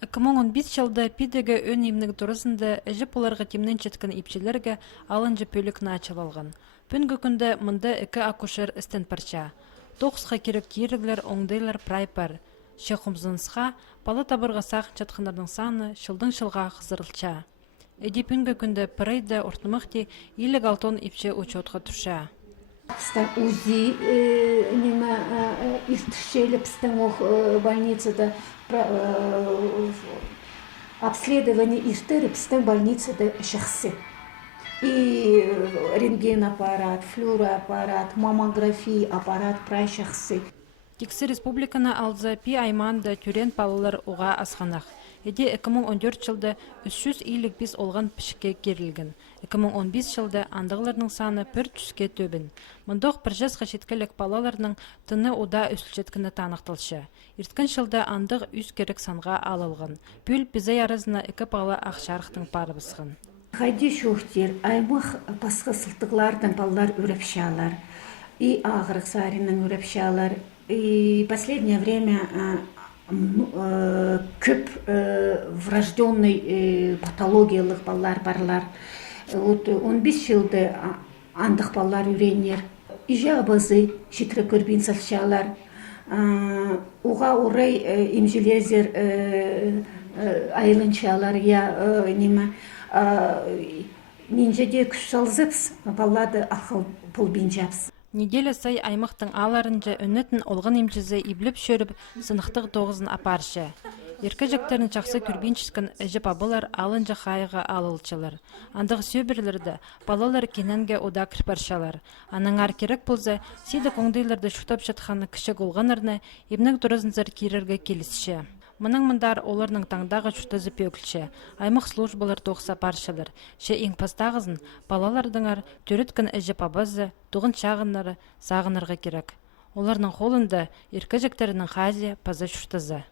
2015 жылда пидеге өн имнег турысында әжіп оларға темнен четкен ипчелерге алынжы пөлік начал алған. Пүнгі күнді мұнда 2 акушер істен парча. 9-ға керек тиерлер оңдайлар прайпар. Шеқымзынсқа бала табырға сақ чатқындардың саны шылдың шылға қызырылча. Эди пүнгі күнді пырайды ортымықты илегал тон ипче учетқа түша. Пістің УЗИ иртішелі пістің больницада обследование иртері пістің больницада шықсы. И рентген аппарат, флюроаппарат, маммография аппарат прай шықсы. Тексі республиканы алза пи айманда түрен балалар оға асқанақ. Эди 2014 жылда 355 олған пішікке керілген. 2015 жылда андығыларының саны бір түске төбін. Мұндық бір жасқа жеткелік балаларының тыны ода үсілчеткіні танықтылшы. Ирткен жылда андық үз керек санға алылған. Бүл бізай арызына 2 бала ақшарықтың пары бысқын. Қайды шоқтер, аймақ пасқы сылтықлардың балалар өрепшалар. И ағырық сарының өрепшалар. И последнее время көп врожденный патологиялық балалар барлар. 15 жылды андық балалар үйренер. Ижа абазы шитре көрбін салшалар. Оға орай имжелезер айылыншалар я неме нинжеде күш салзыпс баллады ақыл пұл бинжапс. Неделя сай аймақтың аларынжа өнетін олғын емчізі ибліп шөріп сынықтық тоғызын апаршы. Еркі жектерін жақсы күрбенчіскен әжіп абылар алынжа қайыға алылчылар. Андық сөбірлерді балалар кененге ода кірпаршалар. Аныңар керек болса, сейді қоңдайларды шутап жатқаны кіші голғанырны емнің тұрызынзар керерге келісші. Мұның мұндар оларының таңдағы шутазы пөкілші. Аймақ службалар тоқса паршалар. Ше ең пастағызын балалардыңар түріткін әжіп абазы, тұғын шағынлары сағынырға керек. Оларның қолында еркі жектерінің хази пазы шутазы.